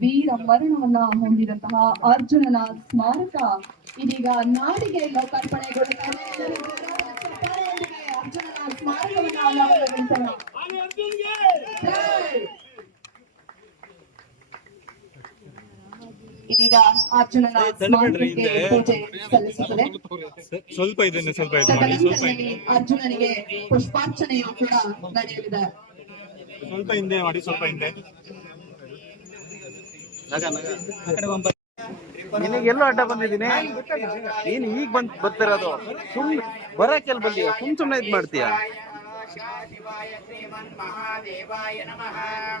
ವೀರ ಮರಣವನ್ನ ಹೊಂದಿದಂತಹ ಅರ್ಜುನನ ಸ್ಮಾರಕ ಇದೀಗ ನಾಡಿಗೆ ಲೋಕಾರ್ಪಣೆಗೊಳ್ಳುತ್ತದೆ. ಅರ್ಜುನನ ಸ್ಮಾರಕವನ್ನ ಅನಾವರಣಗೊಳಿಸೋಣ. ಇದೀಗ ಅರ್ಜುನನ ಸ್ಮಾರಕಕ್ಕೆ ಪೂಜೆ ಸಲ್ಲಿಸುತ್ತದೆ. ಅರ್ಜುನನಿಗೆ ಪುಷ್ಪಾರ್ಚನೆಯು ಕೂಡ ನಡೆಯಲಿದೆ. ಸ್ವಲ್ಪ ಹಿಂದೆ ಮಾಡಿ, ಸ್ವಲ್ಪ ಹಿಂದೆ. ನಿನಗೆಲ್ಲೋ ಅಡ್ಡ ಬಂದಿದ್ದೀನಿ, ನೀನು ಈಗ ಬರ್ತಿರೋದು. ಬರಕ್ಕೆಲ್ ಬಂದಿ, ಸುಮ್ನೆ ಇದ್ ಮಾಡ್ತೀಯ. ಶಿವಾಯ ಶ್ರೀಮನ್ ಮಹಾದೇವಾಯ ನಮಃ.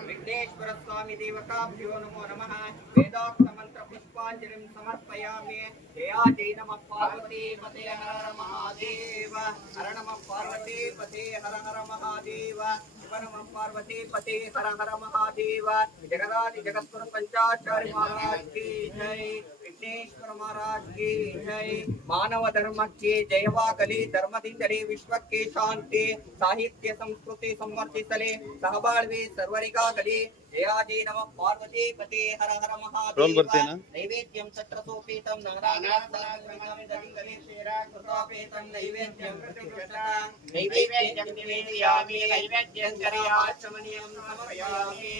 ವಿಘ್ನೇಶ್ವರ ಸ್ವಾಮಿ ದೇವತಾಭ್ಯೋ ನಮೋ ನಮಃ. ವೇದಾರ್ಥ ಮಂತ್ರ ಪುಷ್ಪಾಂಜಲಿಂ ಸಮರ್ಪಯಾಮಿ. ಜಯಾ ಜೈ ನಮಃ ಪಾರ್ವತಿ ಪತೆ ಹರ ಹರ ಮಹಾದೇವ. ಹರ ನಮಃ ಪಾರ್ವತಿ ಪತೆ ಹರ ಹರ ಮಹಾದೇವ. ಶಿವ ನಮಃ ಪಾರ್ವತಿ ಪತೆ ಹರ ಹರ ಮಹಾದೇವ. ಜಗದಾದಿ ಜಗತ್ಪುರ पंचाचार्य महाराज की जय. विघ्नेश्वर महाराज की जय. मानव धर्म के जयवागली धर्मದಿಂದಲೇ ವಿಶ್ವಕ್ಕೆ ಶಾಂತಿ. साहित्य संस्कृति संवर्धिसले सहबाಳ್ವೆ सर्वरिगागली. जयाजय नमः पार्वती पते हर हर महादेव. नैवेद्यं सत्रसोपेतं नारायणापेतं नैवेद्यं नैवेद्यं निवेदयामि. नैवेद्यं करियाचमनीयं समर्पयामि.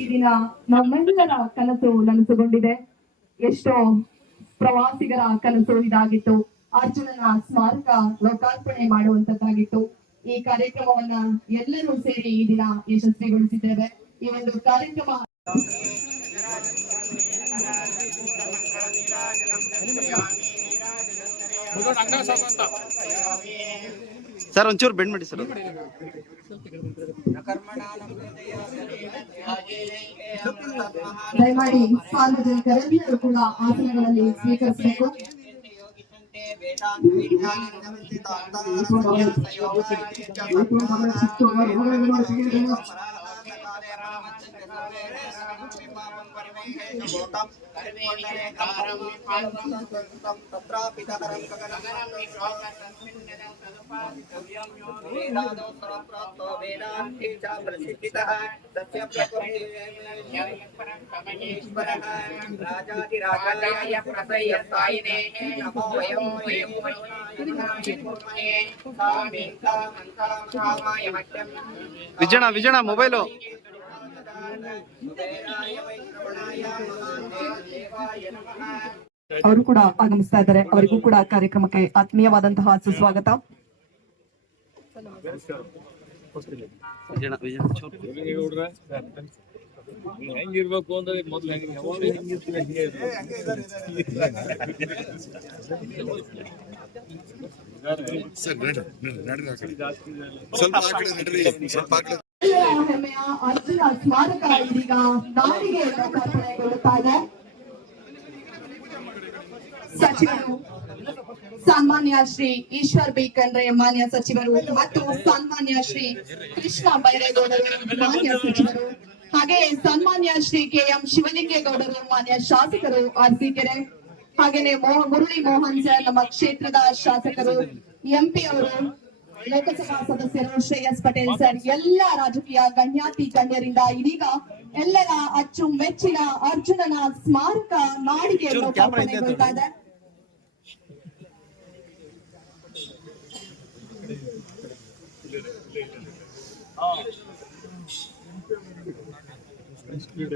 ಈ ದಿನ ನಮ್ಮೆಲ್ಲರ ಕನಸು ನನಸುಗೊಂಡಿದೆ. ಎಷ್ಟೋ ಪ್ರವಾಸಿಗರ ಕನಸು ಇದಾಗಿತ್ತು. ಅರ್ಜುನನ ಸ್ಮಾರಕ ಲೋಕಾರ್ಪಣೆ ಮಾಡುವಂತದ್ದಾಗಿತ್ತು. ಈ ಕಾರ್ಯಕ್ರಮವನ್ನ ಎಲ್ಲರೂ ಸೇರಿ ಈ ದಿನ ಯಶಸ್ವಿಗೊಳಿಸಿದ್ದೇವೆ. ಈ ಒಂದು ಕಾರ್ಯಕ್ರಮ ಸರ್ ಒಂಚೂರು ಬೆಂಡ್ ಮಾಡಿ ಸರ್. ದಯಮಾಡಿ ಸಾರ್ವಜನಿಕರೆಲ್ಲರೂ ಕೂಡ ಆಸನಗಳಲ್ಲಿ ಸ್ವೀಕರಿಸಬೇಕು. ವಿಜಣ ಮೊಬೈಲು ಅವರು ಕೂಡ ಆಗಮಿಸ್ತಾ ಇದ್ದಾರೆ. ಅವರಿಗೂ ಕೂಡ ಕಾರ್ಯಕ್ರಮಕ್ಕೆ ಆತ್ಮೀಯವಾದಂತಹ ಸುಸ್ವಾಗತ. ಹೆಂಗಿರ್ಬೇಕು ಅಂದ್ರೆ ಮೊದ್ಲು ಹೆಮ್ಮೆಯ ಅರ್ಜುನ ಸ್ಮಾರಕ ಇದೀಗ ನಾಡಿಗೆ ಲೋಕಾರ್ಪಣೆಗೊಳ್ಳುತ್ತಾ ಇದೆ. ಸಚಿವರು ಸನ್ಮಾನ್ಯ ಶ್ರೀ ಈಶ್ವರ್ ಬಿ ಖಂಡ್ರೆ ಮಾನ್ಯ ಸಚಿವರು ಮತ್ತು ಸನ್ಮಾನ್ಯ ಶ್ರೀ ಕೃಷ್ಣ ಬೈರೇಗೌಡರು ಮಾನ್ಯ ಸಚಿವರು, ಹಾಗೆ ಸನ್ಮಾನ್ಯ ಶ್ರೀ KM ಶಿವಲಿಂಗೇಗೌಡರು ಮಾನ್ಯ ಶಾಸಕರು ಅರಸೀಕೆರೆ, ಹಾಗೇನೆ ಮುರಳಿ ಮೋಹನ್ ಸರ್ ನಮ್ಮ ಕ್ಷೇತ್ರದ ಶಾಸಕರು, MP ಅವರು, ಲೋಕಸಭಾ ಸದಸ್ಯರು ಶ್ರೇಯಸ್ ಪಟೇಲ್ ಸರ್, ಎಲ್ಲ ರಾಜಕೀಯ ಗಣ್ಯಾತಿ ಗಣ್ಯರಿಂದ ಇದೀಗ ಎಲ್ಲರ ಅಚ್ಚು ಮೆಚ್ಚಿನ ಅರ್ಜುನನ ಸ್ಮಾರಕ ನಾಡಿಗೆ ಲೋಕಾರ್ಪಣೆಗೊಳ್ತಾ ಇದೆ. ಸ್ಪೀಡ್